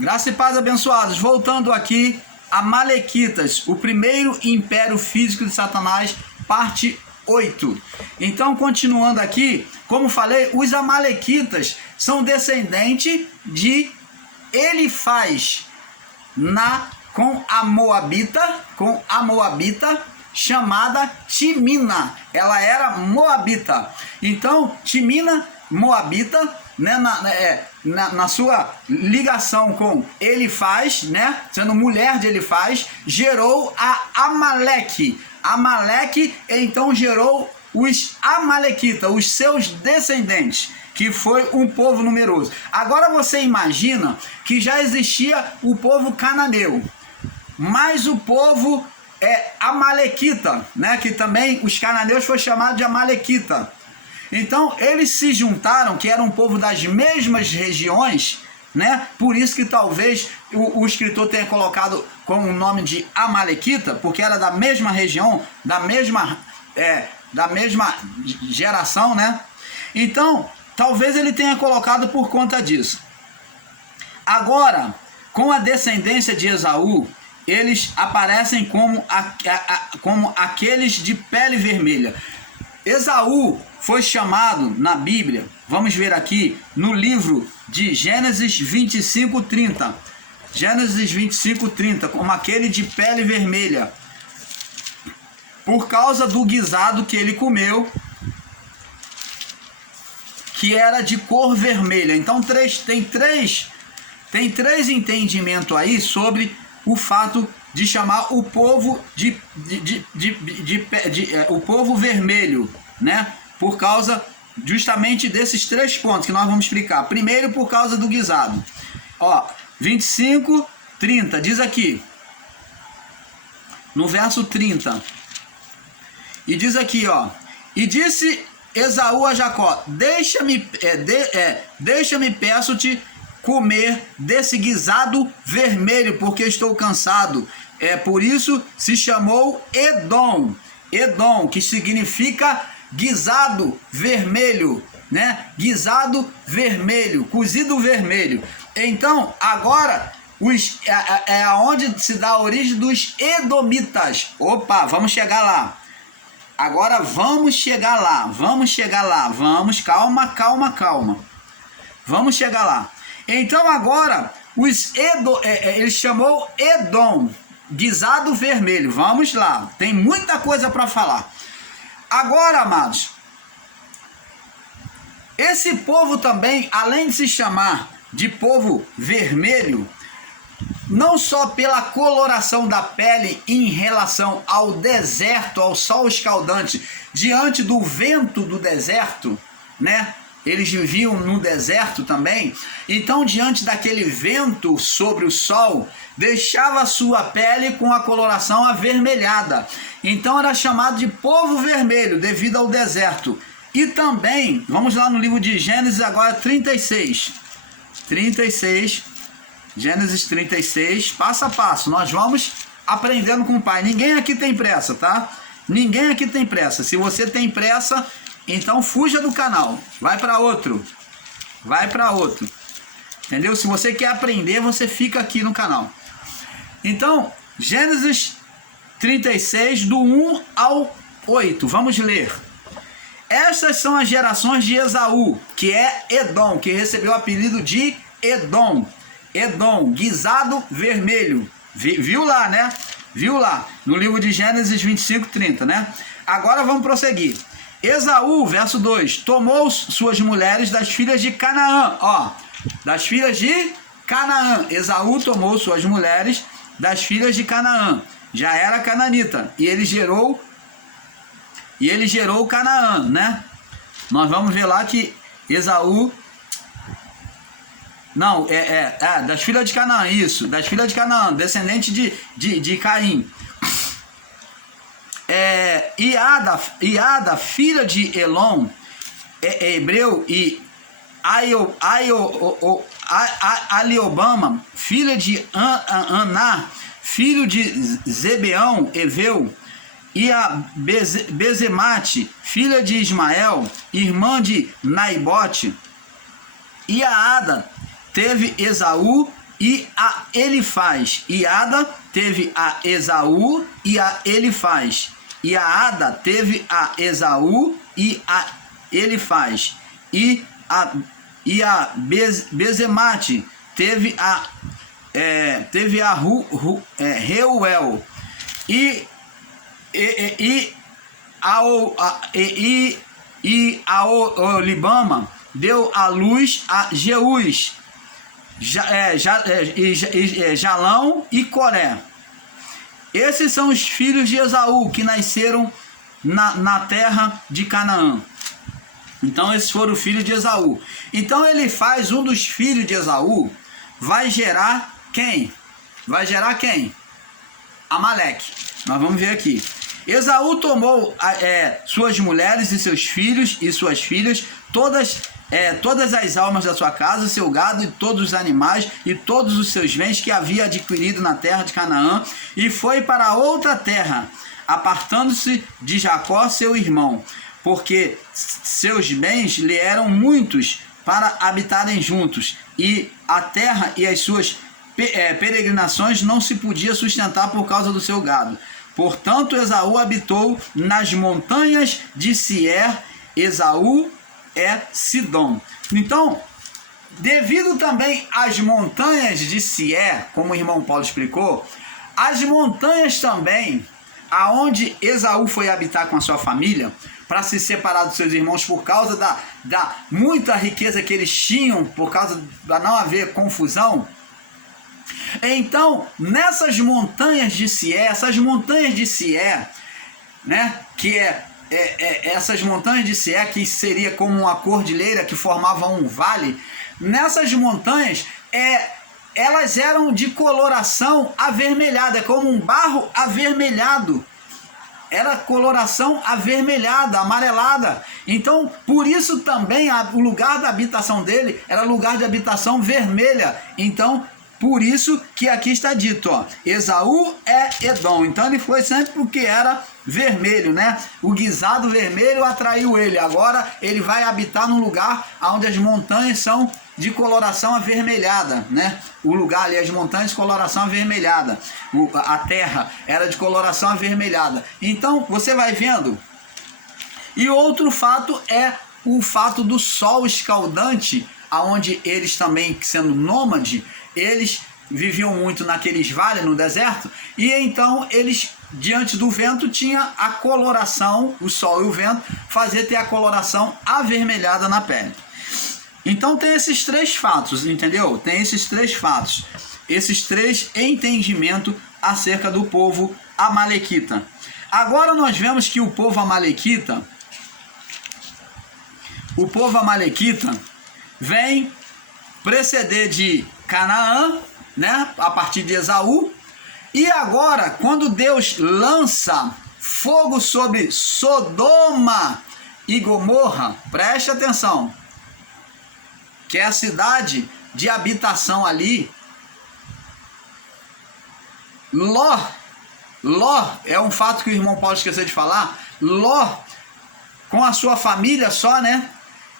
Graça e paz, abençoados. Voltando aqui, Amalequitas, o primeiro império físico de Satanás, parte 8. Então, continuando aqui, como falei, os Amalequitas são descendentes de Elifaz com a Moabita chamada Timina. Ela era Moabita. Então, Timina, Moabita, né, na sua ligação com Elifaz, né, sendo mulher de Elifaz, gerou a Amaleque. Amaleque então gerou os Amalequitas, os seus descendentes, que foi um povo numeroso. Agora você imagina que já existia o povo cananeu, mas o povo Amalequita, né, que também os cananeus foi chamado de Amalequita. Então eles se juntaram, que era um povo das mesmas regiões, né? Por isso que talvez o escritor tenha colocado como o nome de Amalequita, porque era da mesma região, da mesma geração, né? Então talvez ele tenha colocado por conta disso. Agora, com a descendência de Esaú, eles aparecem como aqueles de pele vermelha. Esaú foi chamado na Bíblia, vamos ver aqui no livro de Gênesis 25:30. Gênesis 25:30, como aquele de pele vermelha, por causa do guisado que ele comeu, que era de cor vermelha. Então tem três entendimentos aí sobre o fato de chamar o povo o povo vermelho, né? Por causa justamente desses três pontos que nós vamos explicar. Primeiro, por causa do guisado. Ó, 25:30 diz aqui, no verso 30, e diz aqui, ó: e disse Esaú a Jacó: deixa-me, peço-te, comer desse guisado vermelho, porque estou cansado. Por isso se chamou Edom. Edom, que significa guisado vermelho, né? Guisado vermelho, cozido vermelho. Então, agora é aonde se dá a origem dos edomitas. Opa, vamos chegar lá. Agora vamos chegar lá. Vamos, calma. Vamos chegar lá. Então agora ele chamou Edom, guisado vermelho. Vamos lá, tem muita coisa para falar. Agora, amados, esse povo também, além de se chamar de povo vermelho, não só pela coloração da pele em relação ao deserto, ao sol escaldante, diante do vento do deserto, né? Eles viviam no deserto também. Então, diante daquele vento sobre o sol, deixava a sua pele com a coloração avermelhada. Então era chamado de povo vermelho devido ao deserto. E também, vamos lá no livro de Gênesis agora 36. Gênesis 36, passo a passo. Nós vamos aprendendo com o Pai. Ninguém aqui tem pressa, tá? Ninguém aqui tem pressa. Se você tem pressa, então fuja do canal. Vai para outro. Entendeu? Se você quer aprender, você fica aqui no canal. Então, Gênesis 36, do 1 ao 8. Vamos ler. Essas são as gerações de Esaú, que é Edom, que recebeu o apelido de Edom. Edom, guisado vermelho. Viu lá, né? Viu lá, no livro de Gênesis 25:30, né? Agora vamos prosseguir. Esaú, verso 2, tomou suas mulheres das filhas de Canaã. Ó, das filhas de Canaã. Esaú tomou suas mulheres das filhas de Canaã. Já era cananita. E ele gerou Canaã, né? Nós vamos ver lá que Esaú... Não, das filhas de Canaã, isso. Das filhas de Canaã, descendente de Caim. Iada, filha de Elon, hebreu, e Aliobama, filha de Aná, filho de Zebeão, heveu, e a Bezemate, filha de Ismael, irmã de Naibote. E a Ada teve Esaú e a Elifaz. E Ada teve a Esaú e a Elifaz. E a Ada teve a Esaú e a Elifaz. E a Bezemate teve a Reuel. E a Olibama deu a luz a Jeús, Jalão e Coré. Esses são os filhos de Esaú que nasceram na terra de Canaã. Então esses foram os filhos de Esaú. Então ele faz um dos filhos de Esaú, vai gerar quem? Vai gerar quem? Amaleque. Nós vamos ver aqui. Esaú tomou suas mulheres e seus filhos e suas filhas, todas as almas da sua casa, seu gado e todos os animais e todos os seus bens que havia adquirido na terra de Canaã, e foi para outra terra, apartando-se de Jacó seu irmão, porque seus bens lhe eram muitos para habitarem juntos, e a terra e as suas peregrinações não se podia sustentar por causa do seu gado. Portanto, Esaú habitou nas montanhas de Seir. Esaú é Sidom. Então, devido também às montanhas de Seir, como o irmão Paulo explicou, as montanhas também, aonde Esaú foi habitar com a sua família, para se separar dos seus irmãos por causa da muita riqueza que eles tinham, por causa da não haver confusão. Então, nessas montanhas de Seir, essas montanhas de Seir, né, que essas montanhas de Seir, que seria como uma cordilheira que formava um vale, nessas montanhas, elas eram de coloração avermelhada, como um barro avermelhado. Era coloração avermelhada, amarelada. Então, por isso também o lugar da habitação dele era lugar de habitação vermelha. Então, por isso que aqui está dito, ó, Esaú é Edom. Então ele foi sempre porque era vermelho, né? O guisado vermelho atraiu ele. Agora ele vai habitar num lugar onde as montanhas são de coloração avermelhada, né? O lugar ali, as montanhas de coloração avermelhada. A terra era de coloração avermelhada. Então você vai vendo. E outro fato é o fato do sol escaldante, aonde eles também, sendo nômade, eles viviam muito naqueles vales, no deserto, e então eles, diante do vento, tinha a coloração, o sol e o vento, fazer ter a coloração avermelhada na pele. Então tem esses três fatos, entendeu? Tem esses três fatos, esses três entendimentos acerca do povo amalequita. Agora nós vemos que o povo amalequita vem preceder de Canaã, né, a partir de Esaú, e agora, quando Deus lança fogo sobre Sodoma e Gomorra, preste atenção, que é a cidade de habitação ali, Ló é um fato que o irmão Paulo esqueceu de falar, Ló, com a sua família só, né,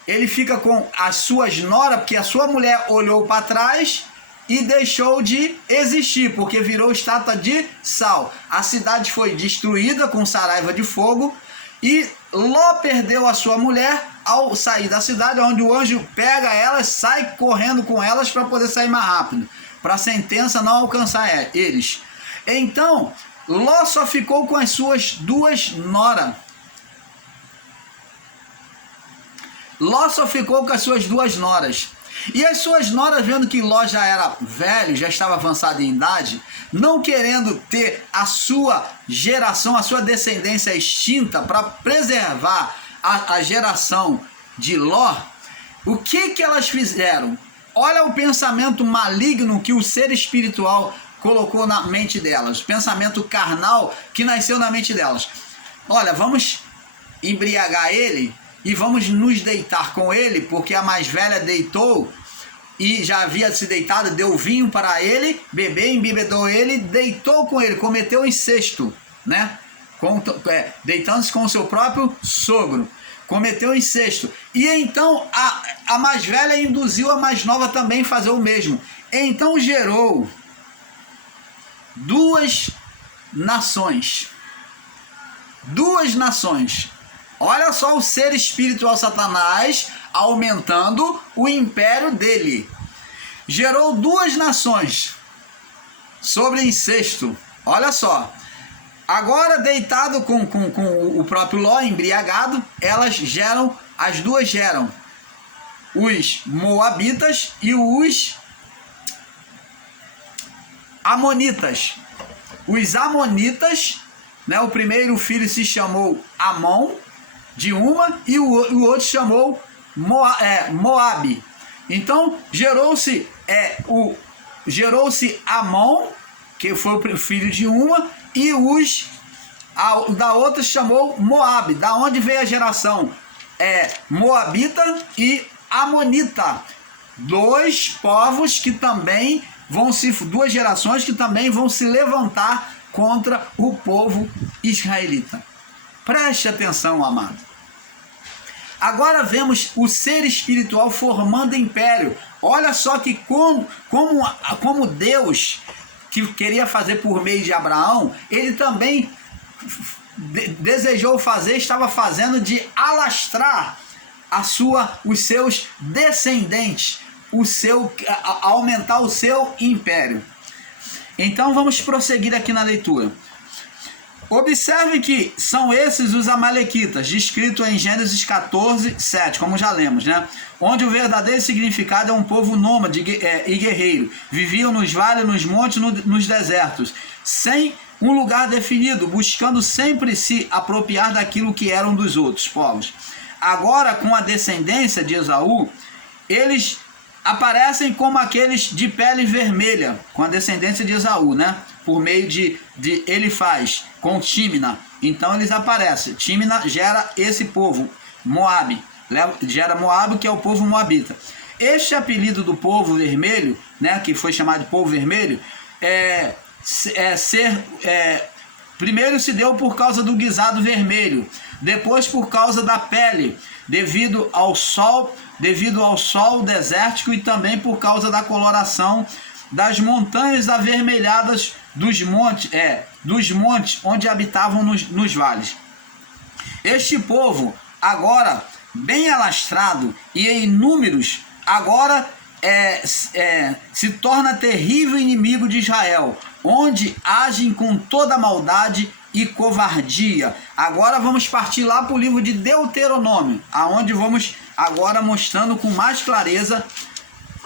ele fica com as suas noras, porque a sua mulher olhou para trás e deixou de existir, porque virou estátua de sal. A cidade foi destruída com saraiva de fogo e Ló perdeu a sua mulher ao sair da cidade, onde o anjo pega elas, sai correndo com elas para poder sair mais rápido, para a sentença não alcançar eles. Então, Ló só ficou com as suas duas noras. Ló só ficou com as suas duas noras. E as suas noras, vendo que Ló já era velho, já estava avançado em idade, não querendo ter a sua geração, a sua descendência extinta, para preservar a geração de Ló, o que elas fizeram? Olha o pensamento maligno que o ser espiritual colocou na mente delas, o pensamento carnal que nasceu na mente delas. Olha, vamos embriagar ele e vamos nos deitar com ele, porque a mais velha deitou e já havia se deitado, deu vinho para ele, bebeu, embebedou ele, deitou com ele, cometeu incesto, né? Deitando-se com o seu próprio sogro. cometeu incesto. E então a mais velha induziu a mais nova também a fazer o mesmo. Então gerou duas nações. Duas nações. Olha só o ser espiritual Satanás aumentando o império dele. Gerou duas nações sobre incesto. Olha só. Agora, deitado com o próprio Ló, embriagado, as duas geram os moabitas e os amonitas. Os amonitas, né, o primeiro filho se chamou Amon, de uma, e o outro chamou Moabe. Então, gerou-se Amon, que foi o filho de uma, e da outra chamou Moabe. Da onde veio a geração? Moabita e Amonita. Dois povos que também duas gerações que também vão se levantar contra o povo israelita. Preste atenção, amado. Agora vemos o ser espiritual formando império. Olha só que como Deus, que queria fazer por meio de Abraão, ele também desejou fazer, estava fazendo de alastrar os seus descendentes, aumentar o seu império. Então vamos prosseguir aqui na leitura. Observe que são esses os amalequitas, descrito em Gênesis 14, 7, como já lemos, né? Onde o verdadeiro significado é um povo nômade e guerreiro. Viviam nos vales, nos montes, nos desertos, sem um lugar definido, buscando sempre se apropriar daquilo que eram dos outros povos. Agora, com a descendência de Esaú, eles aparecem como aqueles de pele vermelha, com a descendência de Esaú, né? Por meio de Elifaz, com Tímina. Então eles aparecem. Tímina gera esse povo, Moabe. Gera Moabe, que é o povo moabita. Este apelido do povo vermelho, né, que foi chamado de povo vermelho, primeiro se deu por causa do guisado vermelho, depois por causa da pele, devido ao sol desértico, e também por causa da coloração das montanhas avermelhadas dos montes onde habitavam nos vales. Este povo, agora bem alastrado e em números, agora se torna terrível inimigo de Israel, onde agem com toda maldade e covardia. Agora vamos partir lá para o livro de Deuteronômio, aonde vamos agora mostrando com mais clareza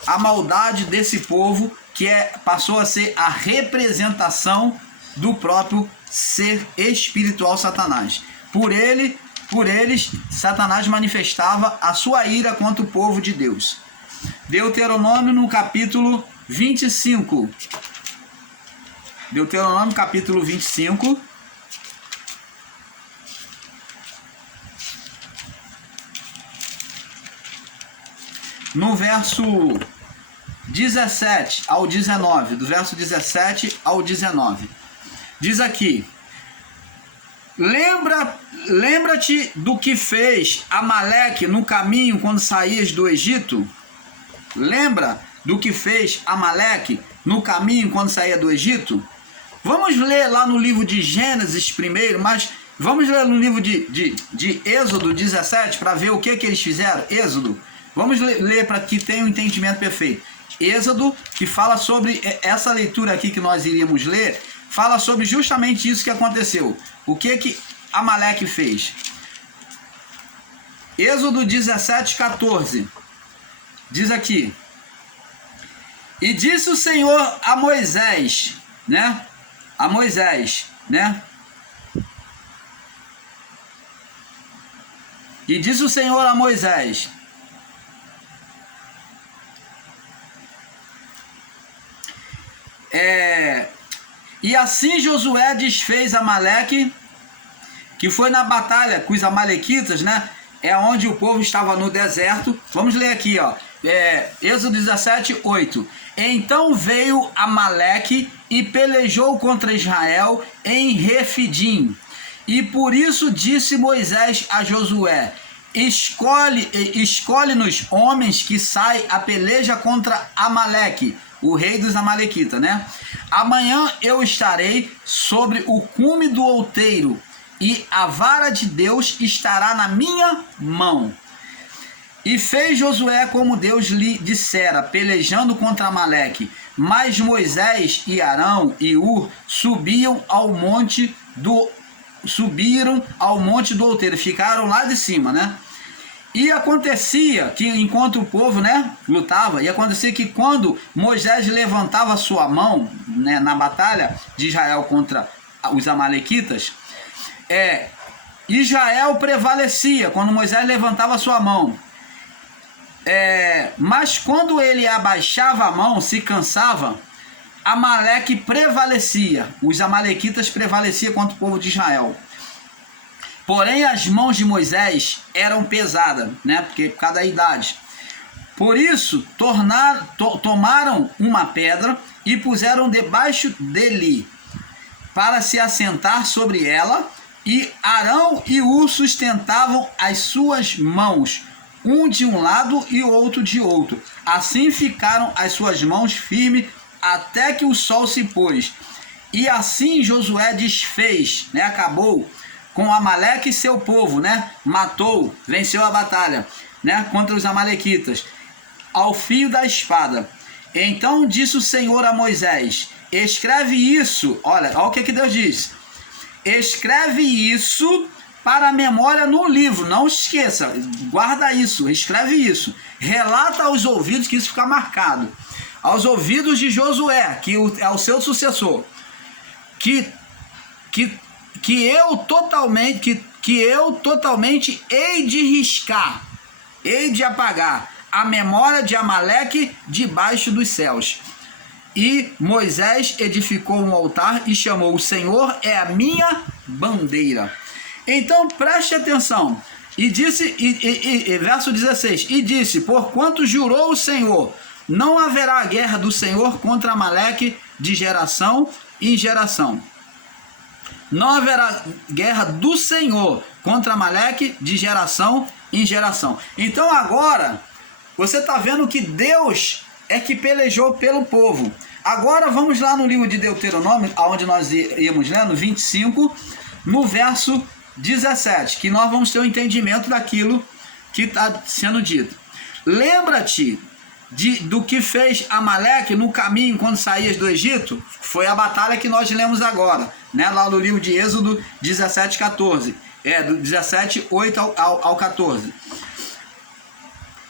a maldade desse povo, que passou a ser a representação do próprio ser espiritual Satanás. Por eles, Satanás manifestava a sua ira contra o povo de Deus. Deuteronômio no capítulo 25. Deuteronômio capítulo 25. No verso 17 ao 19, do verso 17 ao 19, diz aqui: Lembra-te do que fez Amaleque no caminho quando saías do Egito? Lembra do que fez Amaleque no caminho quando saía do Egito? Vamos ler lá no livro de Gênesis primeiro, mas vamos ler no livro de Êxodo 17 para ver o que eles fizeram. Êxodo, vamos ler para que tenha um entendimento perfeito. Êxodo, que fala sobre essa leitura aqui que nós iríamos ler, fala sobre justamente isso que aconteceu. O que Amaleque fez? Êxodo 17, 14. Diz aqui: E disse o Senhor a Moisés, né? A Moisés, né? E disse o Senhor a Moisés: E assim Josué desfez Amaleque, que foi na batalha com os amalequitas, né? É onde o povo estava no deserto. Vamos ler aqui, ó. Êxodo 17, 8. Então veio Amaleque e pelejou contra Israel em Refidim. E por isso disse Moisés a Josué: escolhe-nos homens que saem a peleja contra Amaleque, o rei dos amalequitas, né? Amanhã eu estarei sobre o cume do outeiro, e a vara de Deus estará na minha mão. E fez Josué como Deus lhe dissera, pelejando contra Amaleque. Mas Moisés e Arão e Ur subiram ao monte do outeiro, ficaram lá de cima, né? E acontecia que enquanto o povo, né, lutava, e acontecia que quando Moisés levantava sua mão, né, na batalha de Israel contra os amalequitas, Israel prevalecia quando Moisés levantava sua mão. Mas quando ele abaixava a mão, se cansava, Amaleque prevalecia. Os amalequitas prevaleciam contra o povo de Israel. Porém, as mãos de Moisés eram pesadas, né? Porque por causa da idade. Por isso, tomaram uma pedra e puseram debaixo dele, para se assentar sobre ela, e Arão e Ur sustentavam as suas mãos, um de um lado e o outro de outro. Assim ficaram as suas mãos firmes até que o sol se pôs. E assim Josué desfez, né? Acabou com Amaleque e seu povo, né? Matou, venceu a batalha, né? Contra os amalequitas, ao fio da espada. Então disse o Senhor a Moisés: escreve isso. Olha o que Deus diz: escreve isso para a memória no livro, não esqueça, guarda isso, escreve isso, relata aos ouvidos, que isso fica marcado, aos ouvidos de Josué, que é o seu sucessor, que eu totalmente hei de riscar, hei de apagar a memória de Amaleque debaixo dos céus. E Moisés edificou um altar e chamou: o Senhor é a minha bandeira. Então preste atenção. E disse, verso 16: e disse: porquanto jurou o Senhor, não haverá guerra do Senhor contra Amaleque de geração em geração. Não haverá guerra do Senhor contra Amaleque de geração em geração. Então agora você está vendo que Deus é que pelejou pelo povo. Agora vamos lá no livro de Deuteronômio, aonde nós íamos, né, no 25, no verso 17, que nós vamos ter um entendimento daquilo que está sendo dito. Lembra-te do que fez Amaleque no caminho quando saías do Egito? Foi a batalha que nós lemos agora, né, lá no livro de Êxodo 17, 14. Do 17, 8 ao 14.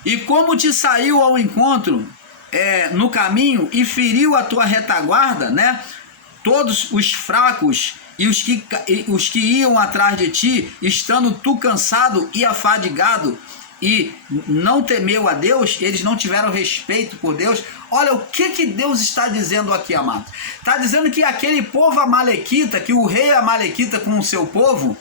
E como te saiu ao encontro no caminho e feriu a tua retaguarda, né? Todos os fracos e os que iam atrás de ti, estando tu cansado e afadigado, e não temeu a Deus, eles não tiveram respeito por Deus. Olha o que Deus está dizendo aqui, amado. Está dizendo que aquele povo amalequita, que o rei amalequita com o seu povo,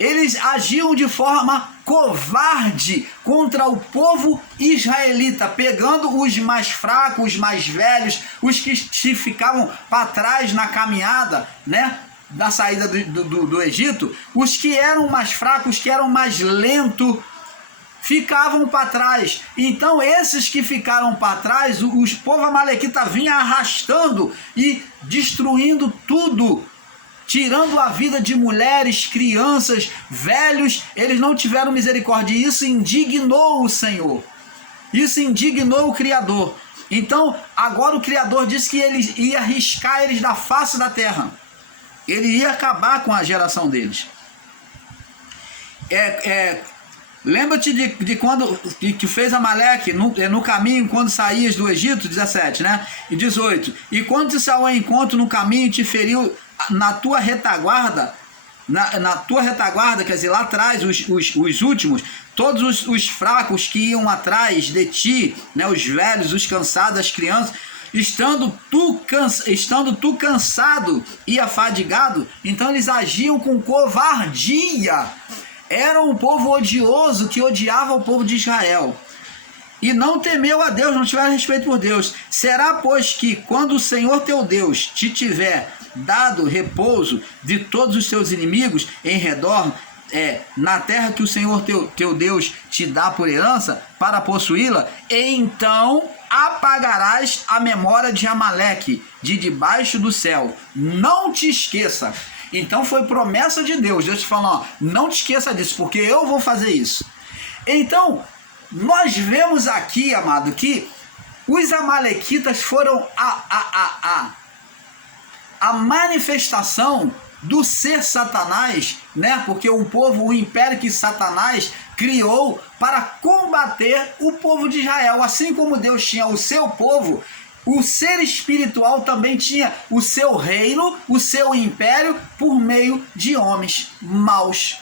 eles agiam de forma covarde contra o povo israelita, pegando os mais fracos, os mais velhos, os que ficavam para trás na caminhada, né, da saída do Egito, os que eram mais fracos, que eram mais lentos, ficavam para trás. Então esses que ficaram para trás, os povo amalequita vinha arrastando e destruindo tudo, tirando a vida de mulheres, crianças, velhos. Eles não tiveram misericórdia, e isso indignou o Senhor, isso indignou o Criador. Então agora o Criador disse que ele ia riscar eles da face da terra, ele ia acabar com a geração deles. Lembra-te de quando que fez Amaleque no caminho quando saías do Egito, 17, né? E 18. E quando te saiu ao encontro no caminho, te feriu na tua retaguarda, na tua retaguarda, quer dizer, lá atrás, os últimos, todos os fracos que iam atrás de ti, né? Os velhos, os cansados, as crianças, estando tu cansado e afadigado. Então eles agiam com covardia. Era um povo odioso que odiava o povo de Israel e não temeu a Deus, não tiveram respeito por Deus. Será, pois, que quando o Senhor teu Deus te tiver dado repouso de todos os seus inimigos em redor, na terra que o Senhor teu Deus te dá por herança para possuí-la, então apagarás a memória de Amaleque de debaixo do céu. Não te esqueça. Então foi promessa de Deus. Deus te falando, ó, não te esqueça disso, porque eu vou fazer isso. Então, nós vemos aqui, amado, que os amalequitas foram a manifestação do ser Satanás, né? Porque o império que Satanás criou para combater o povo de Israel. Assim como Deus tinha o seu povo, o ser espiritual também tinha o seu reino, o seu império, por meio de homens maus.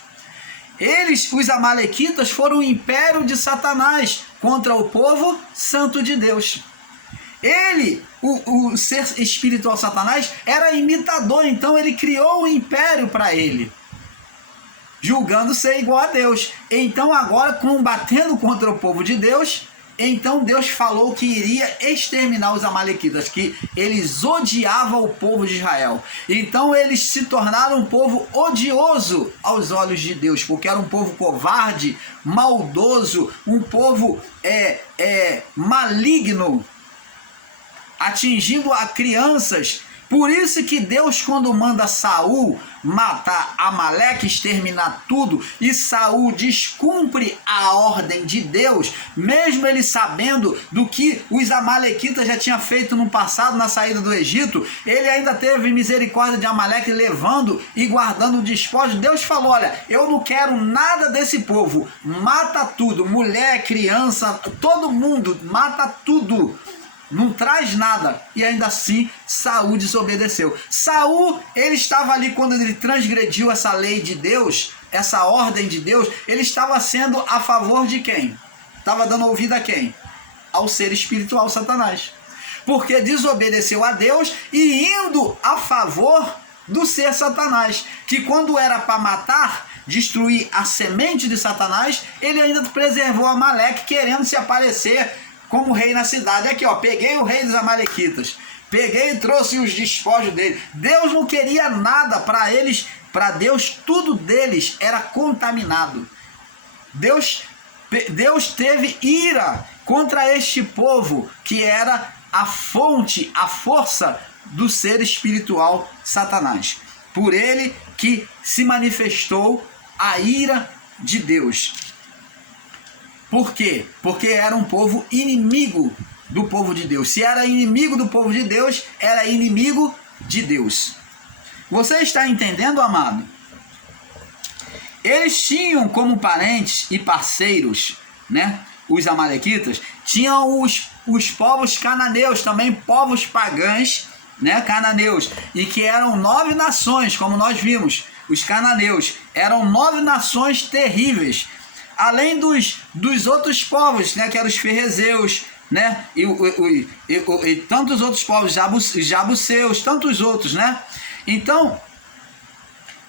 Eles, os amalequitas, foram o império de Satanás contra o povo santo de Deus. Ele, o ser espiritual Satanás, era imitador, então ele criou um império para ele, julgando ser igual a Deus. Então agora, combatendo contra o povo de Deus, então Deus falou que iria exterminar os amalequitas, que eles odiavam o povo de Israel. Então eles se tornaram um povo odioso aos olhos de Deus, porque era um povo covarde, maldoso, um povo maligno, atingindo a crianças. Por isso que Deus, quando manda Saul matar Amaleque, exterminar tudo, e Saul descumpre a ordem de Deus, mesmo ele sabendo do que os amalequitas já tinham feito no passado, na saída do Egito, ele ainda teve misericórdia de Amaleque, levando e guardando o despojo. Deus falou, olha, eu não quero nada desse povo, mata tudo, mulher, criança, todo mundo, mata tudo. Não traz nada. E ainda assim Saul desobedeceu. Saul, ele estava ali quando ele transgrediu essa lei de Deus, essa ordem de Deus, ele estava sendo a favor de quem? Estava dando ouvido a quem? Ao ser espiritual Satanás. Porque desobedeceu a Deus e indo a favor do ser Satanás, que quando era para matar, destruir a semente de Satanás, ele ainda preservou Amaleque, querendo se aparecer como rei na cidade. Aqui, ó, peguei o rei dos amalequitas, peguei e trouxe os despojos dele. Deus não queria nada para eles, para Deus tudo deles era contaminado. Deus teve ira contra este povo, que era a fonte, a força do ser espiritual Satanás. Por ele que se manifestou a ira de Deus. Por quê? Porque era um povo inimigo do povo de Deus. Se era inimigo do povo de Deus, era inimigo de Deus. Você está entendendo, amado? Eles tinham como parentes e parceiros, né? Os amalequitas, tinham os povos cananeus, também povos pagãos, né? Cananeus, e que eram 9 nações, como nós vimos. Os cananeus eram 9 nações terríveis. Além dos outros povos, né, que eram os ferrezeus, né, e tantos outros povos, jabuseus, tantos outros, né? Então,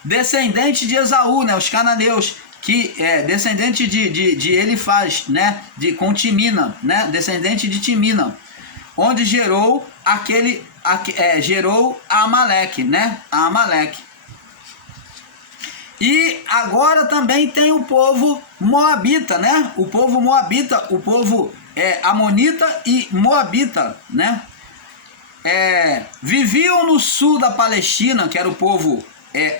descendente de Esaú, né, os cananeus, que é descendente de Elifaz, né, com Timina, né, descendente de Timina, onde gerou gerou a Amaleque, né, a Amaleque. E agora também tem o povo moabita, né? O povo moabita, o povo amonita e moabita, né? Viviam no sul da Palestina, que era o povo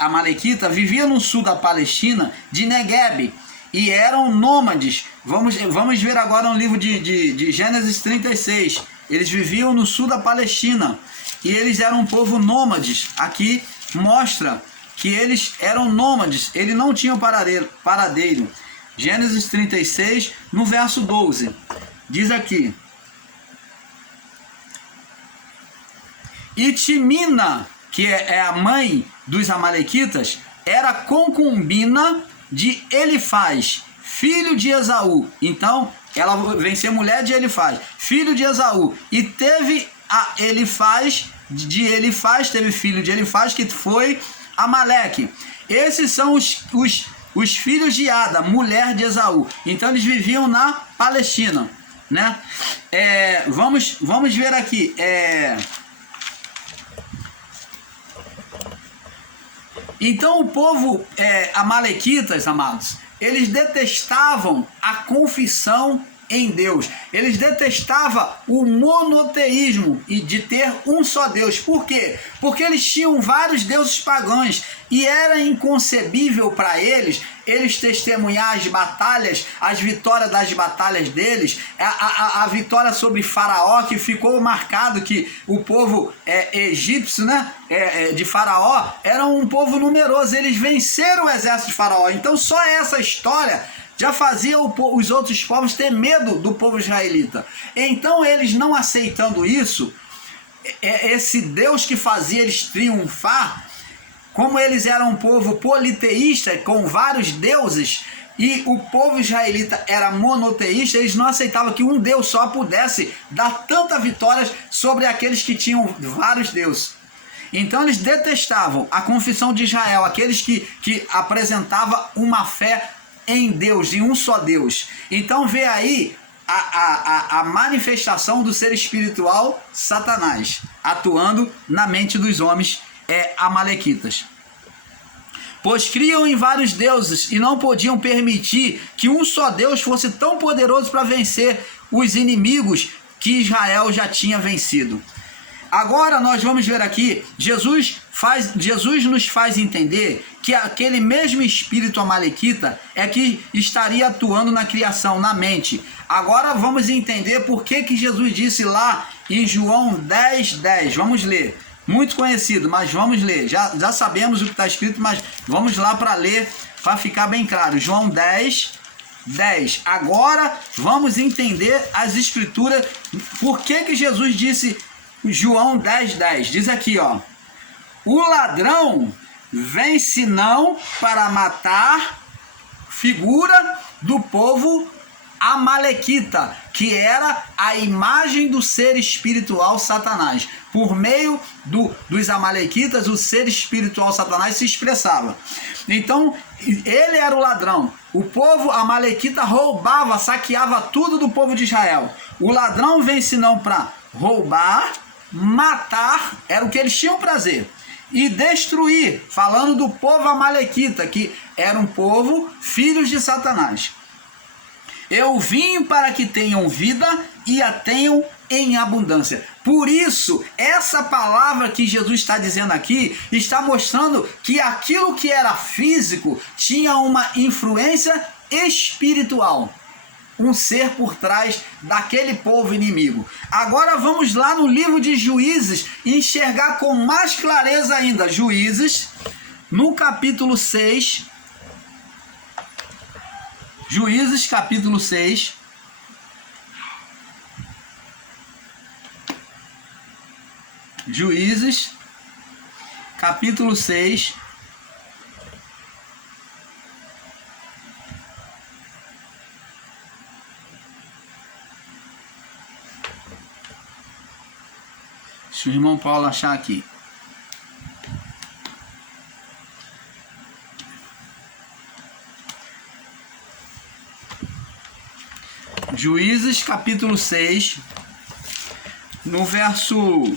amalequita, viviam no sul da Palestina, de Negueb, e eram nômades. Vamos ver agora um livro de Gênesis 36. Eles viviam no sul da Palestina, e eles eram um povo nômades. Aqui mostra que eles eram nômades, eles não tinham paradeiro. Gênesis 36, no verso 12, diz aqui: e Timina, que é a mãe dos amalequitas, era concubina de Elifaz, filho de Esaú. Então, ela vem ser mulher de Elifaz, filho de Esaú, e teve a Elifaz, teve filho de Elifaz, que foi Amaleque. Esses são os filhos de Ada, mulher de Esaú. Então eles viviam na Palestina, né? Vamos ver Então o povo amalequitas, amados, eles detestavam a confissão em Deus. Eles detestavam o monoteísmo e de ter um só Deus. Por quê? Porque eles tinham vários deuses pagãos e era inconcebível para eles testemunhar as batalhas, as vitórias das batalhas deles, a vitória sobre Faraó, que ficou marcado que o povo egípcio, né, de Faraó, era um povo numeroso. Eles venceram o exército de Faraó. Então só essa história já fazia os outros povos ter medo do povo israelita. Então eles, não aceitando isso, esse Deus que fazia eles triunfar, como eles eram um povo politeísta, com vários deuses, e o povo israelita era monoteísta, eles não aceitavam que um Deus só pudesse dar tantas vitórias sobre aqueles que tinham vários deuses. Então eles detestavam a confissão de Israel, aqueles que apresentavam uma fé em Deus, em um só Deus. Então vê aí a manifestação do ser espiritual Satanás atuando na mente dos homens amalequitas. Pois criam em vários deuses e não podiam permitir que um só Deus fosse tão poderoso para vencer os inimigos que Israel já tinha vencido. Agora nós vamos ver aqui, Jesus nos faz entender que aquele mesmo espírito amalequita é que estaria atuando na criação, na mente. Agora vamos entender por que Jesus disse lá em João 10:10. Vamos ler. Muito conhecido, mas vamos ler. Já sabemos o que está escrito, mas vamos lá para ler, para ficar bem claro. João 10:10. Agora vamos entender as escrituras. Por que Jesus disse João 10:10? Diz aqui, ó: o ladrão vem senão para matar, figura do povo amalequita, que era a imagem do ser espiritual Satanás. Por meio dos amalequitas, o ser espiritual Satanás se expressava. Então, ele era o ladrão. O povo amalequita roubava, saqueava tudo do povo de Israel. O ladrão vem senão para roubar, matar, era o que eles tinham prazer, e destruir, falando do povo amalequita, que era um povo filhos de Satanás. Eu vim para que tenham vida e a tenham em abundância. Por isso, essa palavra que Jesus está dizendo aqui, está mostrando que aquilo que era físico tinha uma influência espiritual. Um ser por trás daquele povo inimigo. Agora vamos lá no livro de Juízes e enxergar com mais clareza ainda. Juízes, no capítulo 6. Juízes, capítulo 6. Juízes, capítulo 6. Deixa o irmão Paulo achar aqui. Juízes, capítulo 6, no verso...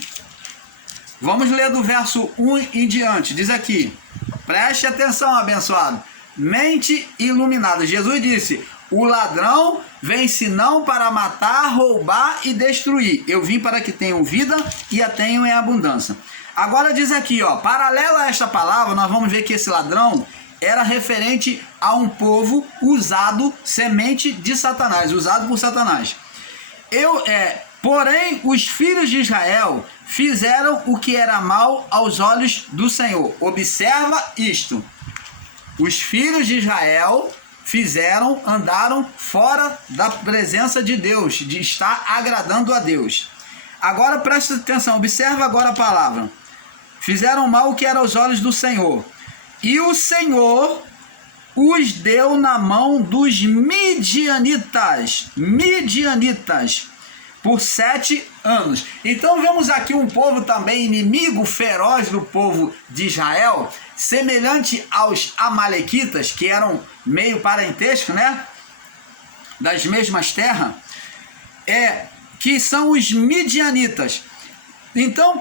Vamos ler do verso 1 em diante. Diz aqui, preste atenção, abençoado. Mente iluminada. Jesus disse: o ladrão vem senão para matar, roubar e destruir. Eu vim para que tenham vida e a tenham em abundância. Agora diz aqui, ó, paralelo a esta palavra, nós vamos ver que esse ladrão era referente a um povo usado, semente de Satanás, usado por Satanás. Porém, os filhos de Israel fizeram o que era mal aos olhos do Senhor. Observa isto. Os filhos de Israel andaram fora da presença de Deus, de estar agradando a Deus. Agora presta atenção, observa agora a palavra. Fizeram mal o que era aos olhos do Senhor. E o Senhor os deu na mão dos midianitas. Por 7 anos. Então vemos aqui um povo também inimigo feroz do povo de Israel, semelhante aos amalequitas, que eram meio parentesco, né? Das mesmas terras, que são os midianitas. Então,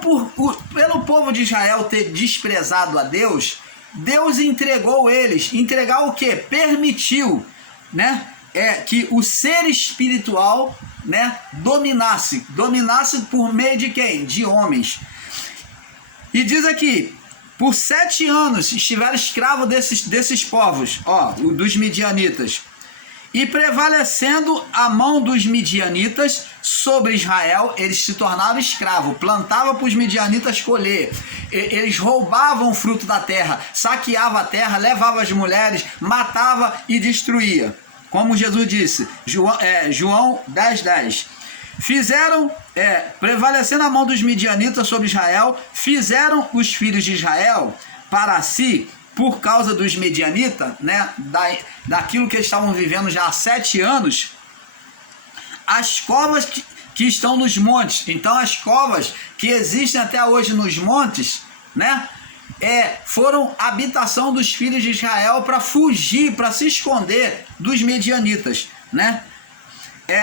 pelo povo de Israel ter desprezado a Deus, Deus entregou eles. Entregar o quê? Permitiu, né? Que o ser espiritual, né, dominasse por meio de quem? De homens. E diz aqui, por 7 anos estiveram escravos desses povos, dos midianitas. E prevalecendo a mão dos midianitas sobre Israel, eles se tornaram escravos, plantavam para os midianitas colher, eles roubavam o fruto da terra, saqueavam a terra, levavam as mulheres, matava e destruía. Como Jesus disse, João 10:10. Fizeram, prevalecendo a mão dos midianitas sobre Israel, fizeram os filhos de Israel para si, por causa dos medianitas, né, daquilo que eles estavam vivendo já há 7 anos, as covas que estão nos montes. Então as covas que existem até hoje nos montes, né, foram habitação dos filhos de Israel para fugir, para se esconder dos medianitas, né?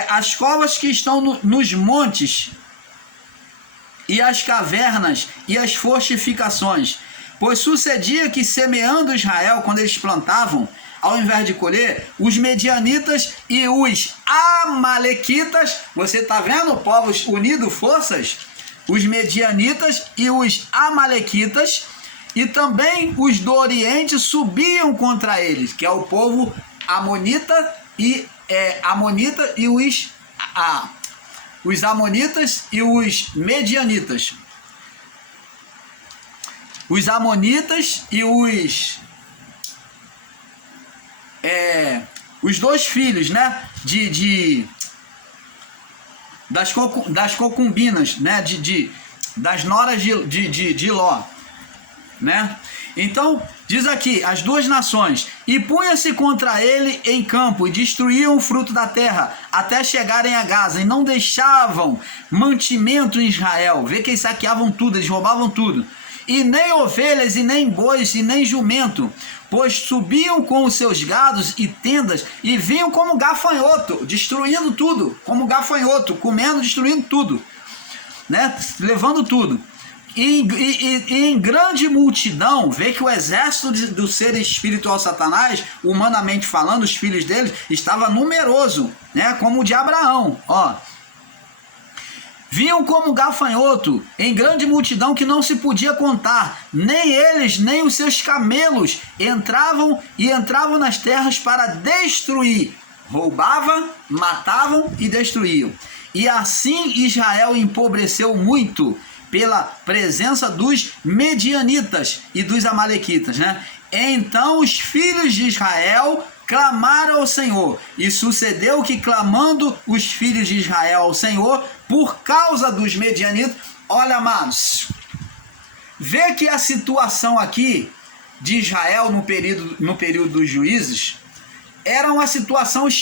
As covas que estão nos montes e as cavernas e as fortificações. Pois sucedia que, semeando Israel, quando eles plantavam, ao invés de colher, os medianitas e os amalequitas, você está vendo, povos unidos, forças? Os medianitas e os amalequitas, e também os do Oriente subiam contra eles, que é o povo amonita e os amonitas e os medianitas. Os amonitas e os dois filhos, né, das concubinas, né, das noras de Ló, né? Então diz aqui, as duas nações, e punha-se contra ele em campo, e destruíam o fruto da terra, até chegarem a Gaza, e não deixavam mantimento em Israel. Vê que eles saqueavam tudo, eles roubavam tudo. E nem ovelhas, e nem bois, e nem jumento, pois subiam com os seus gados e tendas, e vinham como gafanhoto, destruindo tudo, como gafanhoto, comendo, destruindo tudo, né? Levando tudo. E em grande multidão, vê que o exército do ser espiritual Satanás, humanamente falando, os filhos deles, estava numeroso, né? Como o de Abraão, vinham como gafanhoto, em grande multidão que não se podia contar, nem eles, nem os seus camelos entravam nas terras para destruir. Roubavam, matavam e destruíam. E assim Israel empobreceu muito pela presença dos medianitas e dos amalequitas, né? Então os filhos de Israel clamaram ao Senhor, e sucedeu que, clamando os filhos de Israel ao Senhor por causa dos medianitas, olha, amados, vê que a situação aqui de Israel no período dos juízes era uma situação